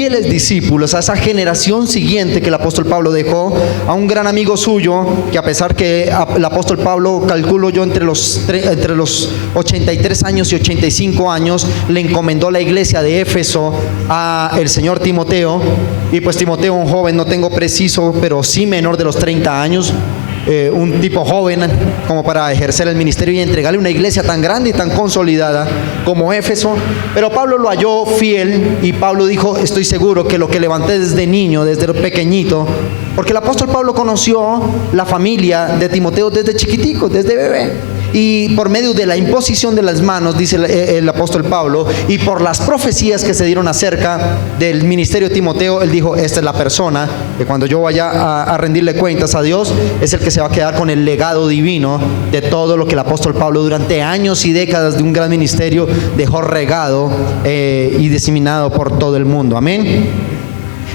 fieles discípulos, a esa generación siguiente que el apóstol Pablo dejó, a un gran amigo suyo, que a pesar que el apóstol Pablo, calculo yo, entre los 83 años y 85 años, le encomendó la iglesia de Éfeso a el señor Timoteo. Y pues Timoteo, un joven, no tengo preciso, pero sí menor de los 30 años, un tipo joven como para ejercer el ministerio y entregarle una iglesia tan grande y tan consolidada como Éfeso. Pero Pablo lo halló fiel, y Pablo dijo: estoy seguro que lo que levanté desde niño, desde pequeñito, porque el apóstol Pablo conoció la familia de Timoteo desde chiquitico, desde bebé. Y por medio de la imposición de las manos, dice el apóstol Pablo, y por las profecías que se dieron acerca del ministerio de Timoteo, él dijo: esta es la persona que cuando yo vaya a rendirle cuentas a Dios, es el que se va a quedar con el legado divino de todo lo que el apóstol Pablo durante años y décadas de un gran ministerio dejó regado y diseminado por todo el mundo. Amén.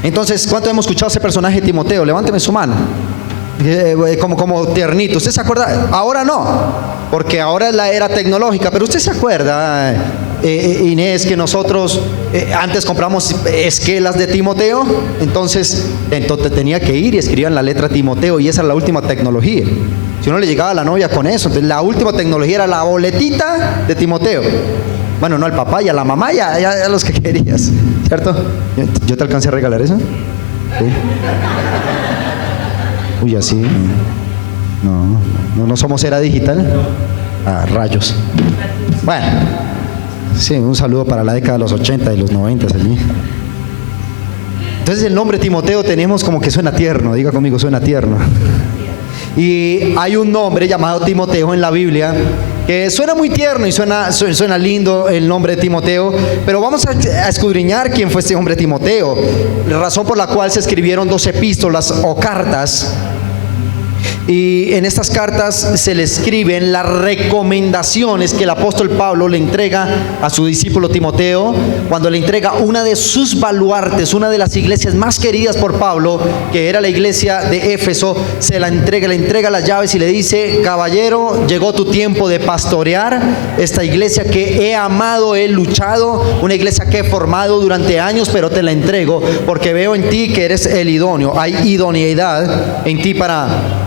Entonces, ¿cuánto hemos escuchado ese personaje de Timoteo? Levánteme su mano. Como tiernito. ¿Usted se acuerda? Ahora no, porque ahora es la era tecnológica, pero usted se acuerda, Inés, que nosotros antes compramos esquelas de Timoteo. Entonces tenía que ir y escribían la letra Timoteo, y esa es la última tecnología. Si uno le llegaba a la novia con eso, entonces la última tecnología era la boletita de Timoteo. Bueno, no al papá y a la mamá y a los que querías, ¿cierto? ¿Yo te alcancé a regalar eso? ¿Sí? Uy, así. No somos era digital. Ah, rayos. Bueno, sí, un saludo para la década de los 80 y los 90 allí. Entonces el nombre Timoteo tenemos como que suena tierno. Diga conmigo, suena tierno. Y hay un nombre llamado Timoteo en la Biblia que suena muy tierno y suena lindo, el nombre de Timoteo. Pero vamos a escudriñar quién fue este hombre Timoteo, la razón por la cual se escribieron 2 epístolas o cartas. Y en estas cartas se le escriben las recomendaciones que el apóstol Pablo le entrega a su discípulo Timoteo, cuando le entrega una de sus baluartes, una de las iglesias más queridas por Pablo, que era la iglesia de Éfeso. Le entrega las llaves y le dice: caballero, llegó tu tiempo de pastorear esta iglesia que he amado, he luchado, una iglesia que he formado durante años, pero te la entrego porque veo en ti que eres el idóneo. Hay idoneidad en ti para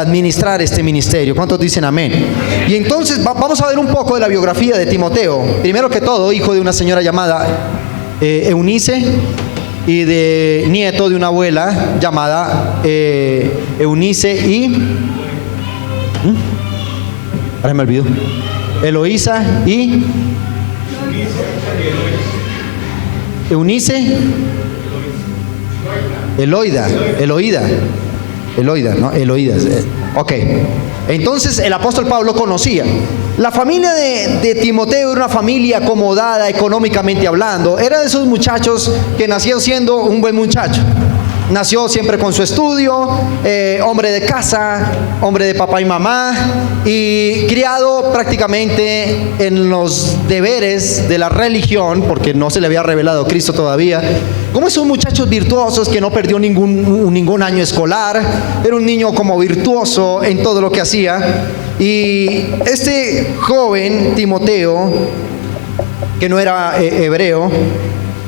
administrar este ministerio. ¿Cuántos dicen amén? Y entonces vamos a ver un poco de la biografía de Timoteo. Primero que todo, hijo de una señora llamada Eunice, y de nieto de una abuela llamada Eunice y ahora me olvidó, Eloísa y Eunice, Eloída, ¿no? Eloídas. Ok. Entonces el apóstol Pablo conocía. La familia de Timoteo era una familia acomodada económicamente hablando. Era de esos muchachos que nació siendo un buen muchacho. Nació siempre con su estudio, hombre de casa, hombre de papá y mamá, y criado prácticamente en los deberes de la religión, porque no se le había revelado Cristo todavía. Como esos muchachos virtuosos que no perdió ningún año escolar, era un niño como virtuoso en todo lo que hacía. Y este joven Timoteo, que no era hebreo,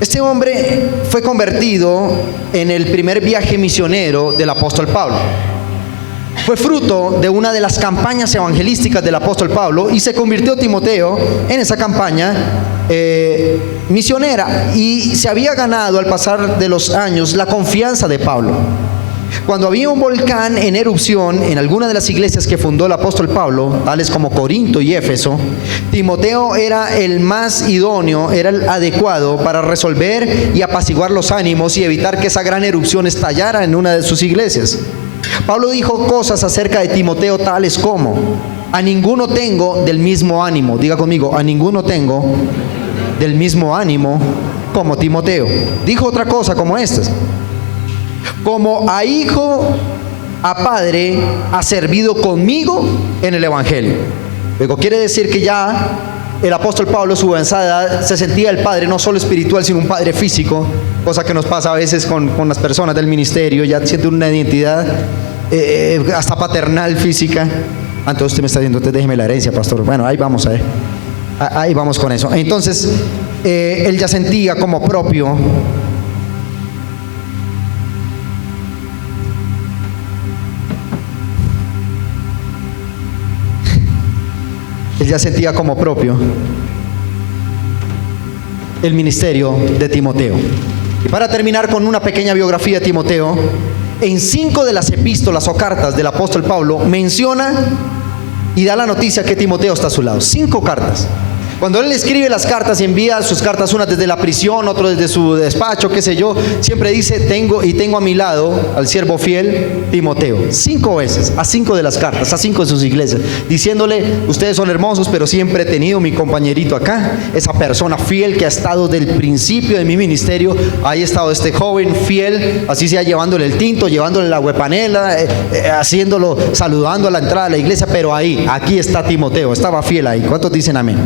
este hombre fue convertido en el primer viaje misionero del apóstol Pablo. Fue fruto de una de las campañas evangelísticas del apóstol Pablo, y se convirtió Timoteo en esa campaña misionera, y se había ganado al pasar de los años la confianza de Pablo. Cuando había un volcán en erupción en alguna de las iglesias que fundó el apóstol Pablo, tales como Corinto y Éfeso, Timoteo era el más idóneo, era el adecuado para resolver y apaciguar los ánimos y evitar que esa gran erupción estallara en una de sus iglesias. Pablo dijo cosas acerca de Timoteo tales como: a ninguno tengo del mismo ánimo. Diga conmigo, a ninguno tengo del mismo ánimo como Timoteo. Dijo otra cosa como estas: como a hijo, a padre, ha servido conmigo en el evangelio. Luego quiere decir que ya el apóstol Pablo, a su avanzada edad, se sentía el padre no solo espiritual, sino un padre físico, cosa que nos pasa a veces con las personas del ministerio. Ya siente una identidad hasta paternal, física. Entonces usted me está diciendo: usted déjeme la herencia, pastor. Bueno, ahí vamos a ver. Ahí vamos con eso. Entonces él ya sentía como propio él ya sentía como propio el ministerio de Timoteo. Y para terminar con una pequeña biografía de Timoteo, en 5 de las epístolas o cartas del apóstol Pablo menciona y da la noticia que Timoteo está a su lado. 5 cartas. Cuando él escribe las cartas y envía sus cartas, una desde la prisión, otro desde su despacho, qué sé yo, siempre dice, tengo a mi lado al siervo fiel Timoteo. 5 veces, a 5 de las cartas, a 5 de sus iglesias, diciéndole, ustedes son hermosos, pero siempre he tenido mi compañerito acá, esa persona fiel que ha estado del principio de mi ministerio. Ahí ha estado este joven fiel, así sea llevándole el tinto, llevándole la huepanela, haciéndolo, saludando a la entrada de la iglesia, pero aquí está Timoteo, estaba fiel ahí. ¿Cuántos dicen amén?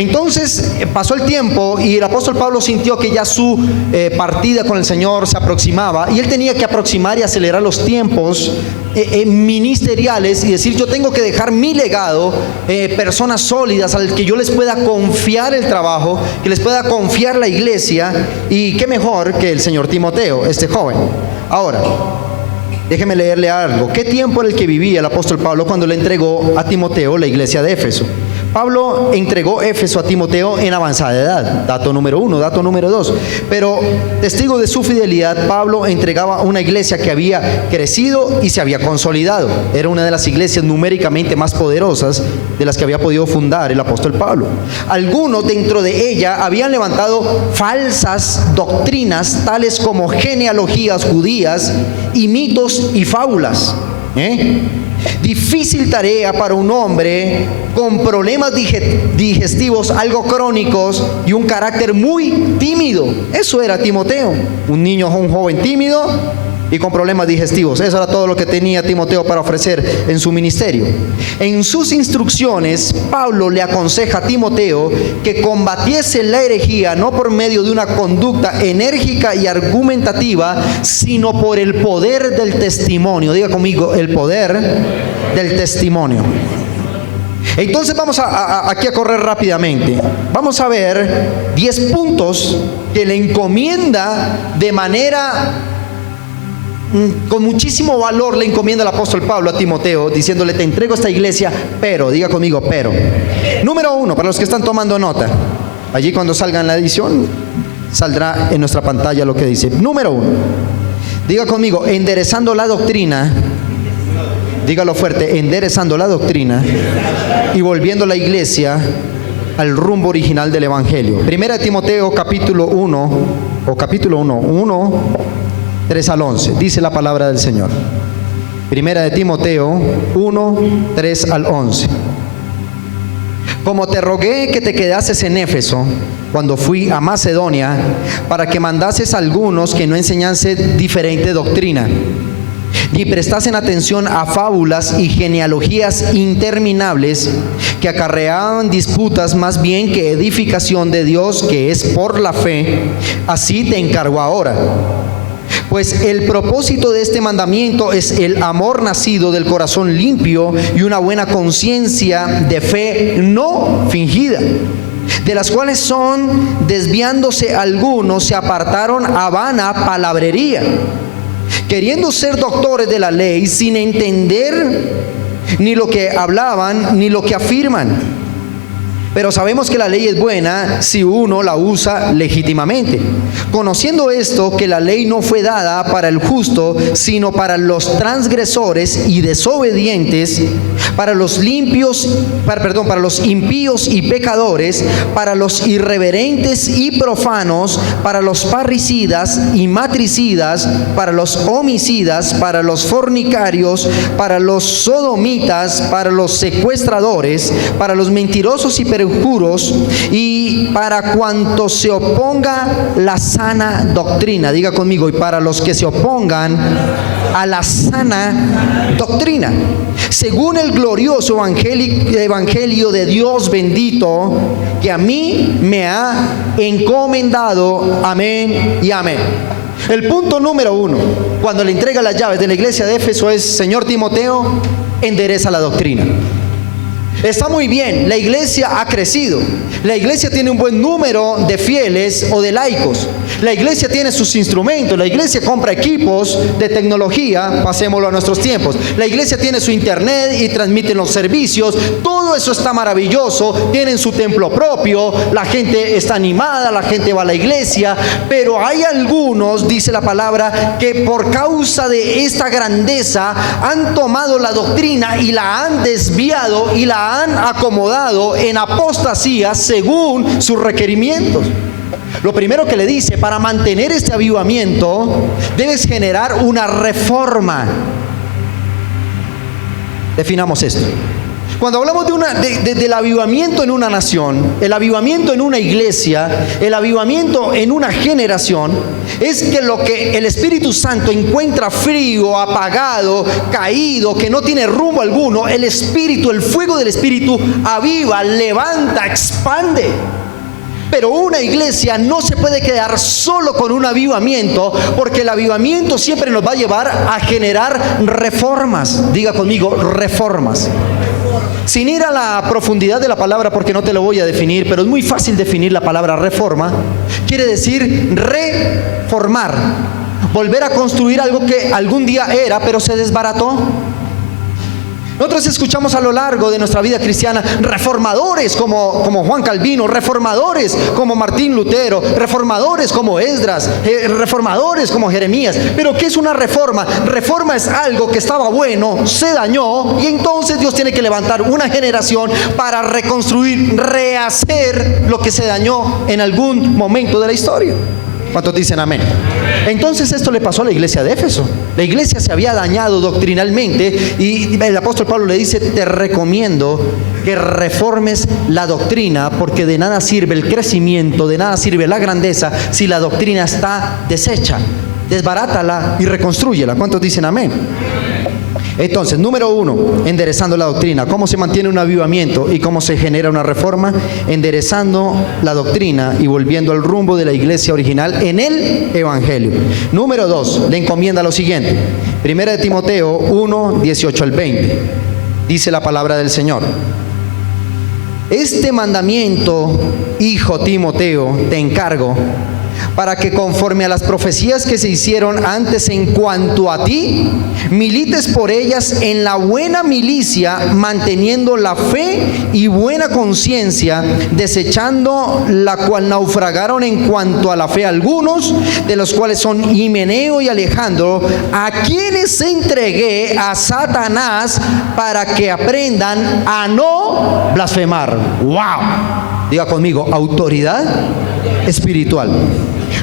Entonces pasó el tiempo y el apóstol Pablo sintió que ya su partida con el Señor se aproximaba, y él tenía que aproximar y acelerar los tiempos ministeriales y decir, yo tengo que dejar mi legado, personas sólidas al que yo les pueda confiar el trabajo, que les pueda confiar la iglesia, y qué mejor que el señor Timoteo, este joven. Ahora, déjeme leerle algo. ¿Qué tiempo era el que vivía el apóstol Pablo cuando le entregó a Timoteo la iglesia de Éfeso? Pablo entregó Éfeso a Timoteo en avanzada edad, dato número 1. Dato número 2, pero testigo de su fidelidad, Pablo entregaba una iglesia que había crecido y se había consolidado. Era una de las iglesias numéricamente más poderosas de las que había podido fundar el apóstol Pablo. Algunos dentro de ella habían levantado falsas doctrinas, tales como genealogías judías y mitos y fábulas. Difícil tarea para un hombre con problemas digestivos algo crónicos y un carácter muy tímido. Eso era Timoteo, un joven tímido y con problemas digestivos. Eso era todo lo que tenía Timoteo para ofrecer en su ministerio. En sus instrucciones, Pablo le aconseja a Timoteo que combatiese la herejía no por medio de una conducta enérgica y argumentativa, sino por el poder del testimonio. Diga conmigo, el poder del testimonio. Entonces vamos aquí a correr rápidamente. Vamos a ver 10 puntos que le encomienda de manera con muchísimo valor, le encomienda el apóstol Pablo a Timoteo, diciéndole, te entrego esta iglesia, pero, diga conmigo, pero. Número 1, para los que están tomando nota, allí cuando salga en la edición, saldrá en nuestra pantalla lo que dice. Número 1, diga conmigo, enderezando la doctrina, dígalo fuerte, enderezando la doctrina y volviendo la iglesia al rumbo original del evangelio. Primera de Timoteo capítulo 1, 3 al 11, dice la palabra del Señor. Primera de Timoteo 1, 3 al 11. Como te rogué que te quedases en Éfeso cuando fui a Macedonia, para que mandases a algunos que no enseñasen diferente doctrina, ni prestasen atención a fábulas y genealogías interminables que acarreaban disputas más bien que edificación de Dios, que es por la fe. Así te encargo ahora. Pues el propósito de este mandamiento es el amor nacido del corazón limpio y una buena conciencia de fe no fingida, de las cuales son, desviándose algunos, se apartaron a vana palabrería, queriendo ser doctores de la ley, sin entender ni lo que hablaban ni lo que afirman. Pero sabemos que la ley es buena si uno la usa legítimamente, conociendo esto, que la ley no fue dada para el justo, sino para los transgresores y desobedientes, para los impíos y pecadores, para los irreverentes y profanos, para los parricidas y matricidas, para los homicidas, para los fornicarios, para los sodomitas, para los secuestradores, para los mentirosos y perjuros, y para cuanto se oponga la sana doctrina. Diga conmigo, y para los que se opongan a la sana doctrina, según el glorioso evangelio de Dios bendito, que a mí me ha encomendado. Amén y amén. El punto número 1, cuando le entrega las llaves de la iglesia de Éfeso, es: Señor Timoteo, endereza la doctrina. Está muy bien, la iglesia ha crecido. La iglesia tiene un buen número de fieles o de laicos. La iglesia tiene sus instrumentos. La iglesia compra equipos de tecnología, pasémoslo a nuestros tiempos. La iglesia tiene su internet y transmiten los servicios. Todo eso está maravilloso. Tienen su templo propio. La gente está animada, la gente va a la iglesia. Pero hay algunos, dice la palabra, que por causa de esta grandeza han tomado la doctrina y la han desviado y la han acomodado en apostasía según sus requerimientos. Lo primero que le dice, para mantener este avivamiento, debes generar una reforma. Definamos esto. Cuando hablamos del avivamiento en una nación, el avivamiento en una iglesia, el avivamiento en una generación, es que lo que el Espíritu Santo encuentra frío, apagado, caído, que no tiene rumbo alguno, el Espíritu, el fuego del Espíritu aviva, levanta, expande. Pero una iglesia no se puede quedar solo con un avivamiento, porque el avivamiento siempre nos va a llevar a generar reformas. Diga conmigo, reformas. Sin ir a la profundidad de la palabra, porque no te lo voy a definir, pero es muy fácil definir la palabra reforma. Quiere decir reformar, volver a construir algo que algún día era, pero se desbarató. Nosotros escuchamos a lo largo de nuestra vida cristiana reformadores como Juan Calvino, reformadores como Martín Lutero, reformadores como Esdras, reformadores como Jeremías. Pero ¿qué es una reforma? Reforma es algo que estaba bueno, se dañó, y entonces Dios tiene que levantar una generación para reconstruir, rehacer lo que se dañó en algún momento de la historia. ¿Cuántos dicen amén? Entonces esto le pasó a la iglesia de Éfeso. La iglesia se había dañado doctrinalmente y el apóstol Pablo le dice: te recomiendo que reformes la doctrina, porque de nada sirve el crecimiento, de nada sirve la grandeza si la doctrina está deshecha. Desbarátala y reconstrúyela. ¿Cuántos dicen amén? Entonces, número 1, enderezando la doctrina. ¿Cómo se mantiene un avivamiento y cómo se genera una reforma? Enderezando la doctrina y volviendo al rumbo de la iglesia original en el evangelio. Número 2, le encomienda lo siguiente. Primera de Timoteo 1, 18 al 20. Dice la palabra del Señor: este mandamiento, hijo Timoteo, te encargo, para que conforme a las profecías que se hicieron antes en cuanto a ti, milites por ellas en la buena milicia, manteniendo la fe y buena conciencia, desechando la cual naufragaron en cuanto a la fe algunos, de los cuales son Himeneo y Alejandro, a quienes entregué a Satanás para que aprendan a no blasfemar. ¡Wow! Diga conmigo, autoridad espiritual.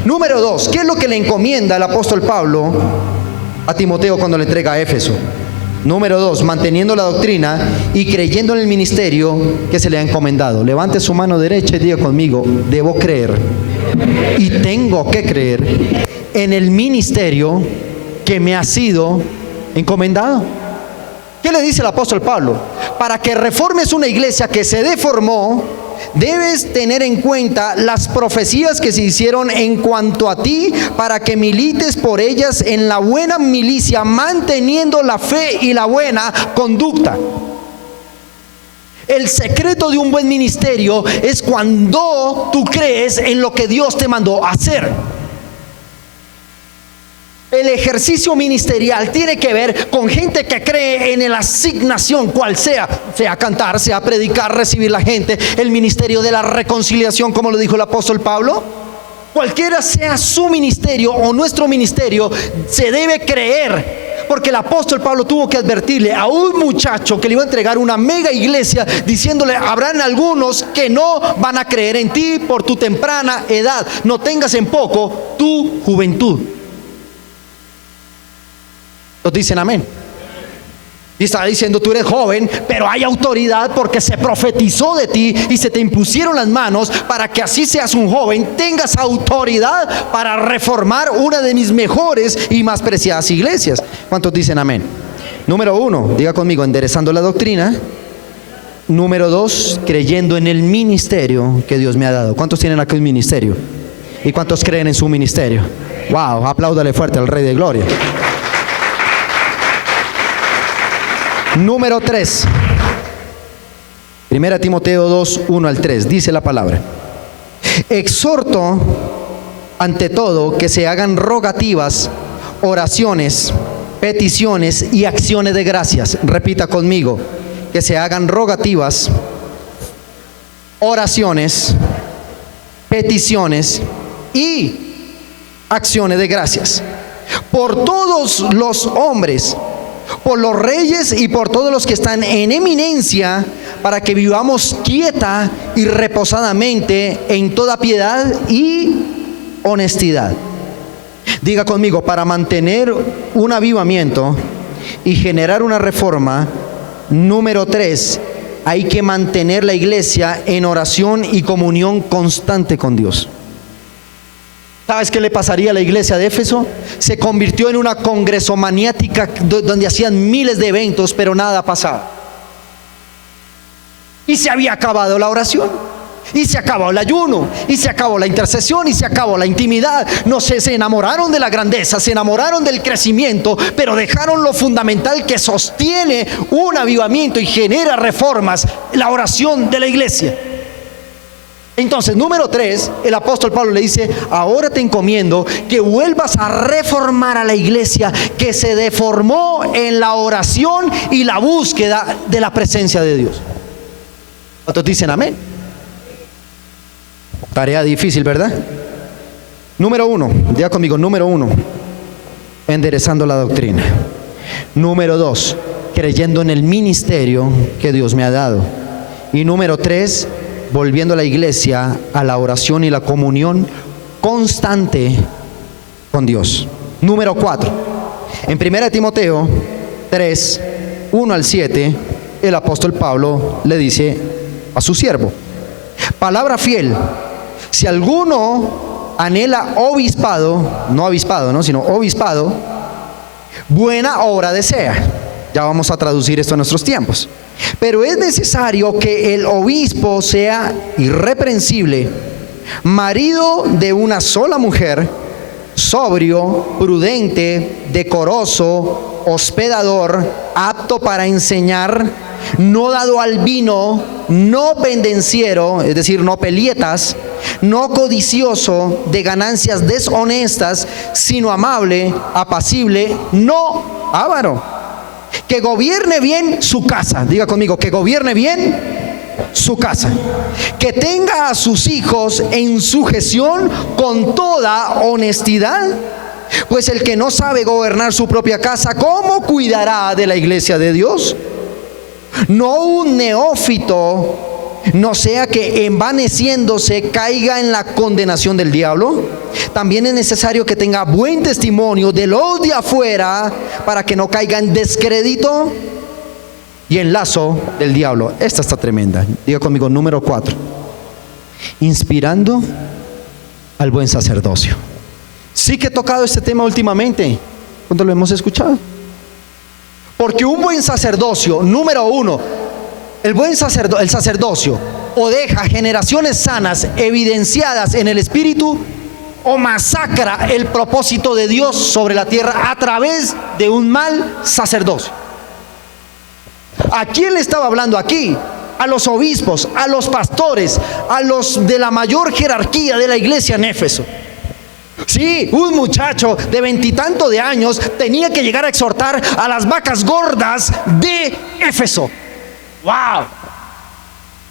Número 2, ¿qué es lo que le encomienda el apóstol Pablo a Timoteo cuando le entrega a Éfeso? Número 2, manteniendo la doctrina y creyendo en el ministerio que se le ha encomendado. Levante su mano derecha y diga conmigo: debo creer y tengo que creer en el ministerio que me ha sido encomendado. ¿Qué le dice el apóstol Pablo? Para que reformes una iglesia que se deformó, debes tener en cuenta las profecías que se hicieron en cuanto a ti, para que milites por ellas en la buena milicia, manteniendo la fe y la buena conducta. El secreto de un buen ministerio es cuando tú crees en lo que Dios te mandó a hacer. El ejercicio ministerial tiene que ver con gente que cree en la asignación, cual sea cantar, sea predicar, recibir la gente, el ministerio de la reconciliación, como lo dijo el apóstol Pablo. Cualquiera sea su ministerio o nuestro ministerio, se debe creer, porque el apóstol Pablo tuvo que advertirle a un muchacho que le iba a entregar una mega iglesia, diciéndole: habrán algunos que no van a creer en ti por tu temprana edad, no tengas en poco tu juventud. Dicen amén. Y estaba diciendo: tú eres joven, pero hay autoridad porque se profetizó de ti y se te impusieron las manos para que así seas un joven, tengas autoridad para reformar una de mis mejores y más preciadas iglesias. ¿Cuántos dicen amén? Número 1, diga conmigo: enderezando la doctrina. Número 2, creyendo en el ministerio que Dios me ha dado. ¿Cuántos tienen aquí un ministerio? ¿Y cuántos creen en su ministerio? Wow, apláudale fuerte al Rey de Gloria. Número 3, Primera Timoteo 2, 1 al 3, dice la palabra: exhorto ante todo que se hagan rogativas, oraciones, peticiones y acciones de gracias. Repita conmigo: que se hagan rogativas, oraciones, peticiones y acciones de gracias por todos los hombres, por los reyes y por todos los que están en eminencia, para que vivamos quieta y reposadamente en toda piedad y honestidad. Diga conmigo: para mantener un avivamiento y generar una reforma, número 3, hay que mantener la iglesia en oración y comunión constante con Dios. ¿Sabes qué le pasaría a la iglesia de Éfeso? Se convirtió en una congresomaniática donde hacían miles de eventos, pero nada pasaba. Y se había acabado la oración, y se acabó el ayuno, y se acabó la intercesión, y se acabó la intimidad. No sé, se enamoraron de la grandeza, se enamoraron del crecimiento, pero dejaron lo fundamental que sostiene un avivamiento y genera reformas: la oración de la iglesia. Entonces, número 3, el apóstol Pablo le dice: ahora te encomiendo que vuelvas a reformar a la iglesia que se deformó en la oración y la búsqueda de la presencia de Dios. ¿Cuántos dicen amén? Tarea difícil, ¿verdad? Número 1, diga conmigo: número 1, enderezando la doctrina. Número 2, creyendo en el ministerio que Dios me ha dado. Y número 3, volviendo a la iglesia a la oración y la comunión constante con Dios. Número 4, en 1 Timoteo 3, 1 al 7, el apóstol Pablo le dice a su siervo: palabra fiel, si alguno anhela obispado, no avispado, ¿no?, sino obispado, buena obra desea. Ya vamos a traducir esto a nuestros tiempos. Pero es necesario que el obispo sea irreprensible, marido de una sola mujer, sobrio, prudente, decoroso, hospedador, apto para enseñar, no dado al vino, no pendenciero, es decir, no pelietas, no codicioso de ganancias deshonestas, sino amable, apacible, no avaro. Que gobierne bien su casa. Diga conmigo: que gobierne bien su casa. Que tenga a sus hijos en sujeción con toda honestidad. Pues el que no sabe gobernar su propia casa, ¿cómo cuidará de la iglesia de Dios? No un neófito, no sea que envaneciéndose caiga en la condenación del diablo. También es necesario que tenga buen testimonio de los de afuera, para que no caiga en descrédito y en lazo del diablo. Esta está tremenda. Diga conmigo: número 4, inspirando al buen sacerdocio. Sí que he tocado este tema últimamente, cuando lo hemos escuchado. Porque un buen sacerdocio, número 1, el sacerdocio o deja generaciones sanas evidenciadas en el Espíritu, o masacra el propósito de Dios sobre la tierra a través de un mal sacerdocio. ¿A quién le estaba hablando aquí? A los obispos, a los pastores, a los de la mayor jerarquía de la iglesia en Éfeso. Sí, un muchacho de 20 y tantos de años tenía que llegar a exhortar a las vacas gordas de Éfeso. ¡Wow!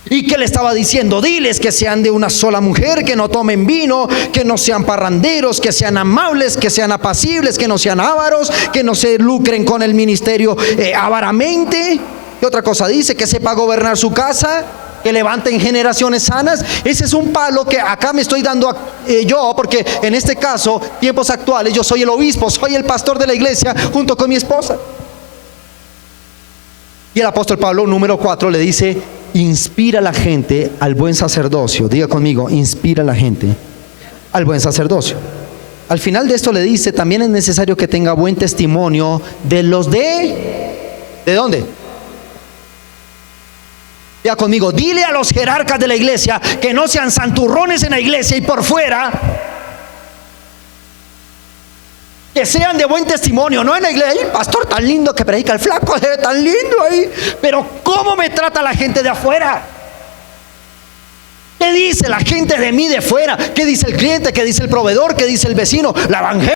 ¿Y qué le estaba diciendo? Diles que sean de una sola mujer, que no tomen vino, que no sean parranderos, que sean amables, que sean apacibles, que no sean ávaros, que no se lucren con el ministerio avaramente. ¿Qué otra cosa dice? Que sepa gobernar su casa, que levanten generaciones sanas. Ese es un palo que acá me estoy dando yo, porque en este caso, tiempos actuales, yo soy el obispo, soy el pastor de la iglesia junto con mi esposa. Y el apóstol Pablo, número 4, le dice: inspira a la gente al buen sacerdocio. Diga conmigo: inspira a la gente al buen sacerdocio. Al final de esto le dice: también es necesario que tenga buen testimonio de los ¿de dónde? Diga conmigo: dile a los jerarcas de la iglesia que no sean santurrones en la iglesia y por fuera, que sean de buen testimonio, no en la iglesia. ¡Ay, pastor tan lindo que predica, el flaco se ve tan lindo ahí! Pero ¿cómo me trata la gente de afuera? ¿Qué dice la gente de mí de fuera? ¿Qué dice el cliente? ¿Qué dice el proveedor? ¿Qué dice el vecino? La evangelio